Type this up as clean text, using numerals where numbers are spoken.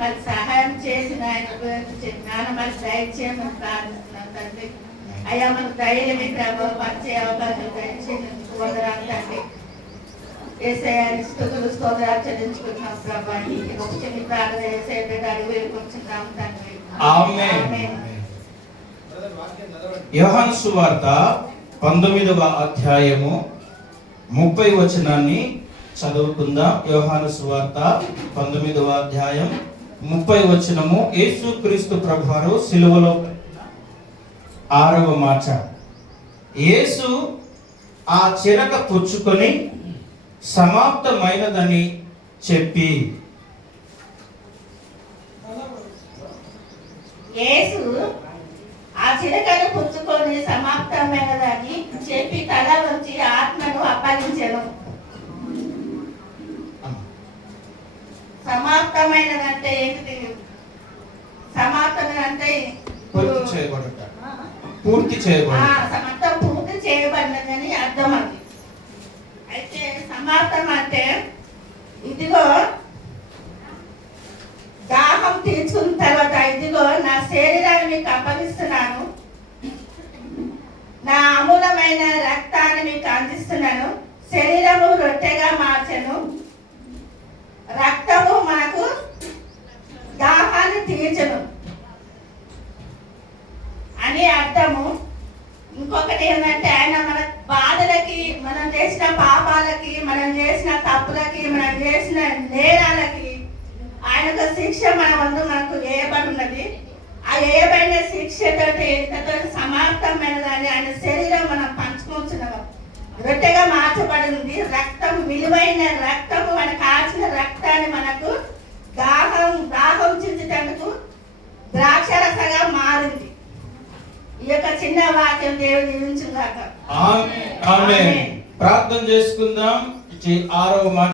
మరి సహాయం చేసిన ఆయన జ్ఞానం మరి దయచేయమని ప్రార్థిస్తున్నాం తండ్రి. అయ్యా మనకు ధైర్యం ప్రభావ పరిచే అవకాశం దయచేసినందుకు వందనాలు తండ్రి. ఏసయ్యాన్ని స్తుతులు స్తోత్రాలు చెల్లించుకుంటున్నాం ప్రభా. ఈ ప్రార్థన ఏసయ్య బిడ్డ అడిగి వేడుకుంటున్నాం తండ్రి. ఆమేన్. యోహాను సువార్త 19వ అధ్యాయము 30 వచనాన్ని చదువుకుందాం. యోహాను సువార్త 19వ అధ్యాయం 30 వచనము. యేసుక్రీస్తు ప్రభువారు సిలువలో 6వ మాట. యేసు ఆ చిరక పుచ్చుకొని సమాప్తమైనదని చెప్పి, యేసు ఆ చిరకను పుచ్చుకొని సమాప్తమైనదని చెప్పి తల వంచి ఆత్మను అప్పగించెను. సమాప్తమైనదంటే ఏంటిది? సమాప్తమైనంటే పూర్తి చేయబడుట, పూర్తి చేయబడుట, మొత్తం పూర్తి చేయబడినదని అర్థం అది. అయితే సమాప్తం అంటే ఇదిగో దాహం తీర్చుకున్న తర్వాత ఇదిగో నా శరీరాన్ని మీకు అప్పగిస్తున్నాను, నా అమూలమైన రక్తాన్ని మీకు అందిస్తున్నాను. శరీరము రొట్టెగా మార్చెను, రక్తము మనకు దాహాన్ని తీర్చను అని అర్థము. ఇంకొకటి ఏంటంటే ఆయన మన బాధలకి, మనం చేసిన పాపాలకి, మనం చేసిన తప్పులకి, మనం చేసిన నేరాలకి ఆయనకు శిక్ష మన ముందు మనకు వేయబడి ఉన్నది. ఆ వేయబడిన శిక్షతోటి ఎంతతో సమాప్తమైనదని ఆయన శరీరం మనం పంచుకుంటున్నాము. రొట్టెగా మార్చబడింది. రక్తం, విలువైన రక్తము, మన కాల్చిన రక్తాన్ని మనకు దాహం చించేందుకు ద్రాక్షరసగా మారింది. ఈ యొక్క చిన్న వాక్యం దేవుడు దీవించుగాక. ఆమేన్. ప్రార్థన చేసుకుందాం. 6వ మాట.